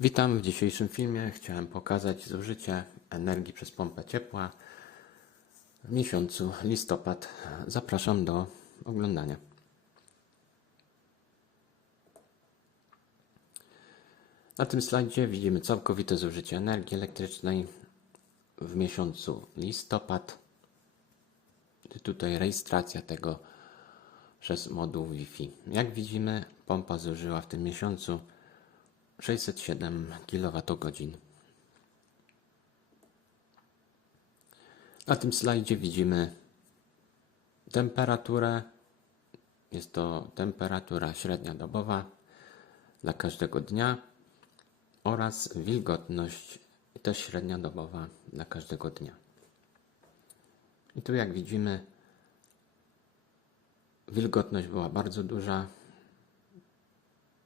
Witam w dzisiejszym filmie. Chciałem pokazać zużycie energii przez pompę ciepła w miesiącu listopad. Zapraszam do oglądania. Na tym slajdzie widzimy całkowite zużycie energii elektrycznej w miesiącu listopad. Tutaj rejestracja tego przez moduł Wi-Fi. Jak widzimy, pompa zużyła w tym miesiącu 607 kWh. Na tym slajdzie widzimy temperaturę. Jest to temperatura średnia dobowa dla każdego dnia oraz wilgotność też średnia dobowa dla każdego dnia. I tu jak widzimy wilgotność była bardzo duża,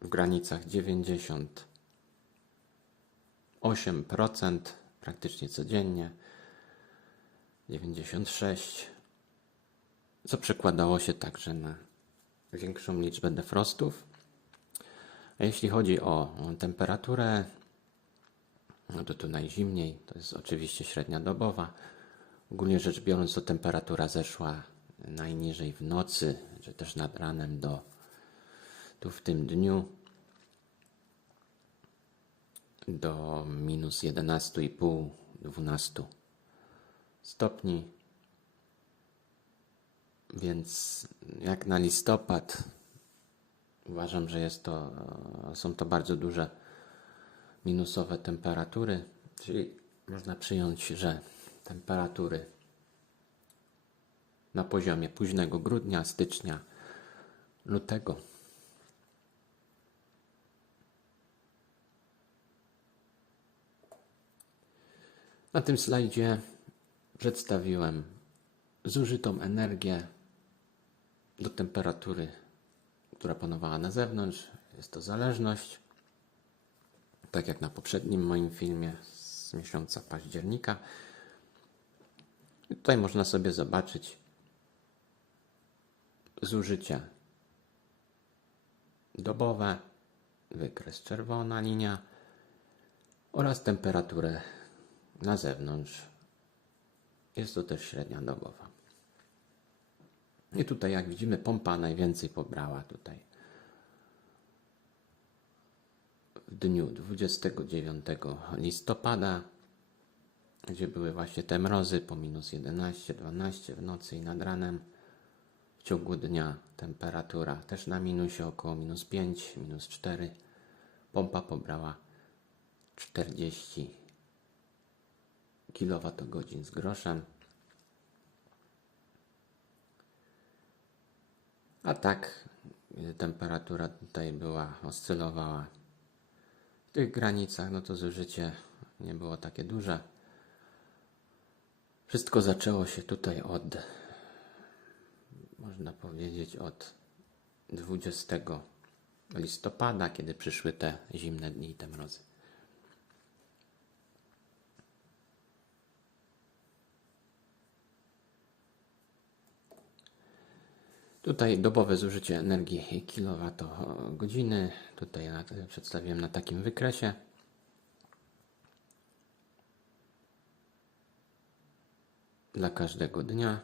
w granicach 98% praktycznie codziennie, 96%, co przekładało się także na większą liczbę defrostów. A jeśli chodzi o temperaturę, no to tu najzimniej, to jest oczywiście średnia dobowa. Ogólnie rzecz biorąc, to temperatura zeszła najniżej w nocy, czy też nad ranem do tu w tym dniu do minus 11,5-12 stopni. Więc jak na listopad uważam, że jest to, są to bardzo duże minusowe temperatury, czyli można przyjąć, że temperatury na poziomie późnego grudnia, stycznia, lutego Na tym slajdzie przedstawiłem zużytą energię do temperatury, która panowała na zewnątrz. Jest to zależność, tak jak na poprzednim moim filmie z miesiąca października. I tutaj można sobie zobaczyć zużycie dobowe, wykres czerwona linia oraz temperaturę na zewnątrz. Jest to też średnia dobowa. I tutaj, jak widzimy, pompa najwięcej pobrała tutaj w dniu 29 listopada, gdzie były właśnie te mrozy po minus 11, 12 w nocy i nad ranem. W ciągu dnia temperatura też na minusie około minus 5, minus 4. Pompa pobrała 40 kWh z groszem. A tak y, temperatura tutaj była, oscylowała w tych granicach, no to zużycie nie było takie duże. Wszystko zaczęło się tutaj od, można powiedzieć, od 20 listopada, kiedy przyszły te zimne dni i te mrozy. Tutaj dobowe zużycie energii kilowatogodziny. Tutaj przedstawiłem na takim wykresie. Dla każdego dnia.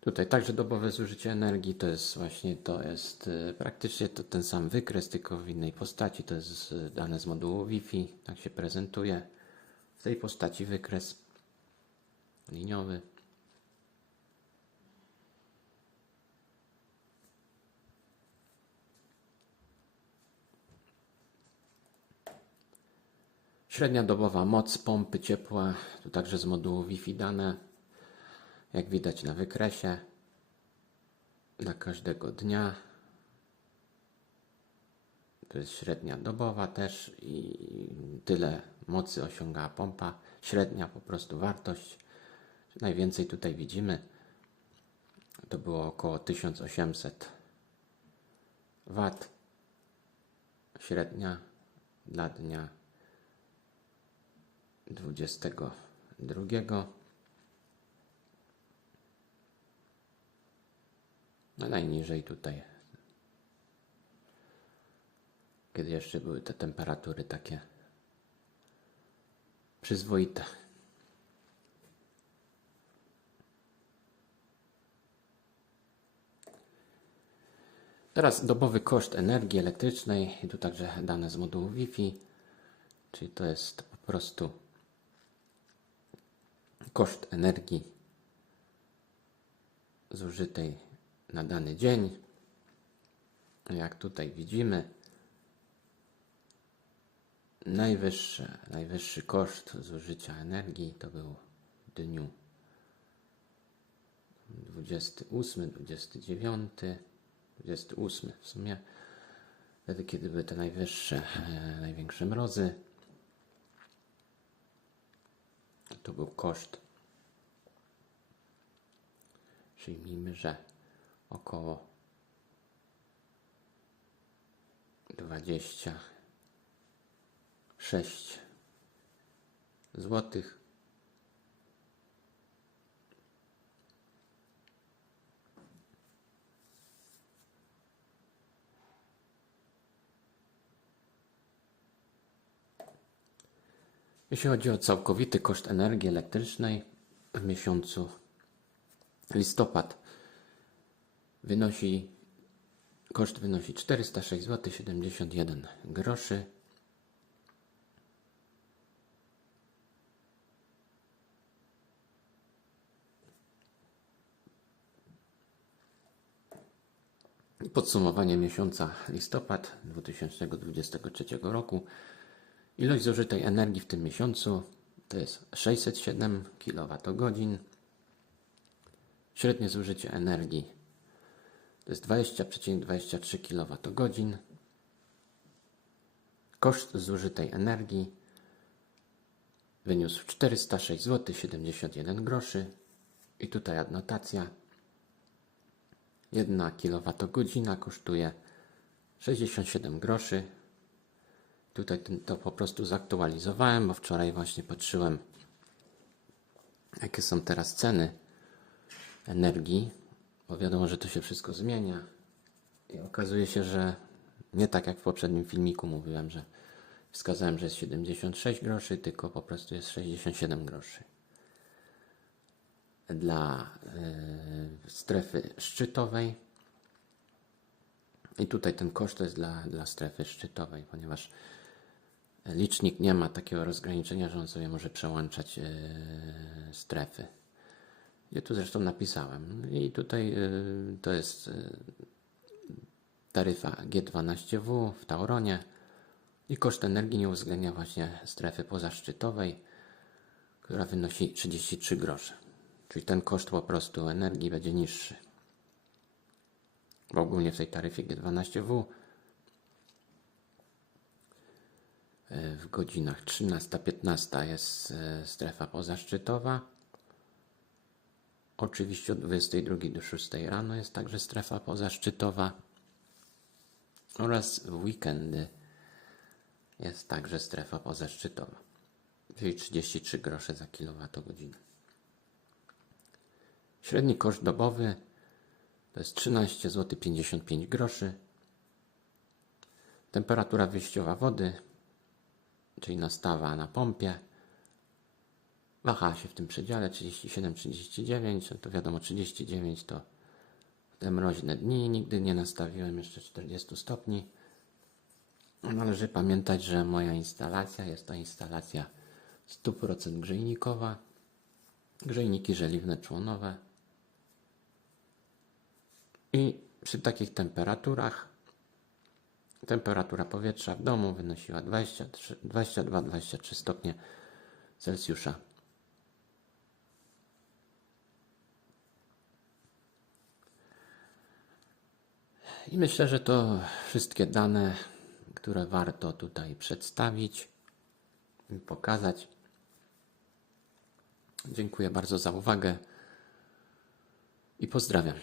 Tutaj także dobowe zużycie energii to jest właśnie to jest y, praktycznie to ten sam wykres, tylko w innej postaci. To jest y, dane z modułu Wi-Fi, tak się prezentuje. W tej postaci wykres liniowy. Średnia dobowa moc pompy ciepła, tu także z modułu Wi-Fi dane jak widać na wykresie, dla każdego dnia. To jest średnia dobowa też i tyle mocy osiągała pompa. Średnia po prostu wartość. Najwięcej tutaj widzimy. To było około 1800 W. Średnia dla dnia 29 No najniżej tutaj. Kiedy jeszcze były te temperatury takie przyzwoite. Teraz dobowy koszt energii elektrycznej i tu także dane z modułu Wi-Fi, czyli to jest po prostu koszt energii zużytej na dany dzień. Jak tutaj widzimy, najwyższy, najwyższy koszt zużycia energii to był w dniu 28, 29, 28 w sumie, wtedy kiedy były te najwyższe, e, największe mrozy. To był koszt. Przyjmijmy, że około 26 złotych. Jeśli chodzi o całkowity koszt energii elektrycznej w miesiącu listopad wynosi koszt wynosi 406 zł 71 groszy. Podsumowanie miesiąca listopad 2023 roku. Ilość zużytej energii w tym miesiącu to jest 607 kWh. Średnie zużycie energii to jest 20,23 kWh. Koszt zużytej energii wyniósł 406 zł 71 groszy. I tutaj adnotacja. 1 kWh kosztuje 67 groszy. Tutaj to po prostu zaktualizowałem, bo wczoraj właśnie patrzyłem, jakie są teraz ceny energii, bo wiadomo, że to się wszystko zmienia. I okazuje się, że nie tak jak w poprzednim filmiku mówiłem, że wskazałem, że jest 76 groszy, tylko po prostu jest 67 groszy. Dla y, strefy szczytowej. I tutaj ten koszt to jest dla, dla strefy szczytowej, ponieważ licznik nie ma takiego rozgraniczenia, że on sobie może przełączać yy, strefy. Ja tu zresztą napisałem. I tutaj yy, to jest yy, taryfa G12W w Tauronie i koszt energii nie uwzględnia właśnie strefy pozaszczytowej, która wynosi 33 grosze. Czyli ten koszt po prostu energii będzie niższy. Bo ogólnie w tej taryfie G12W w godzinach 13-15 jest strefa pozaszczytowa. Oczywiście od 22 do 6 rano jest także strefa pozaszczytowa. Oraz w weekendy jest także strefa pozaszczytowa, czyli 33 grosze za kilowatogodzinę. Średni koszt dobowy to jest 13 zł 55 groszy. Temperatura wyjściowa wody czyli nastawa na pompie. Waha się w tym przedziale 37-39, no to wiadomo 39 to te mroźne dni, nigdy nie nastawiłem jeszcze 40 stopni. Należy pamiętać, że moja instalacja jest to instalacja 100% grzejnikowa. Grzejniki żeliwne członowe. I przy takich temperaturach Temperatura powietrza w domu wynosiła 22-23 stopnie Celsjusza. I myślę, że to wszystkie dane, które warto tutaj przedstawić i pokazać. Dziękuję bardzo za uwagę i pozdrawiam.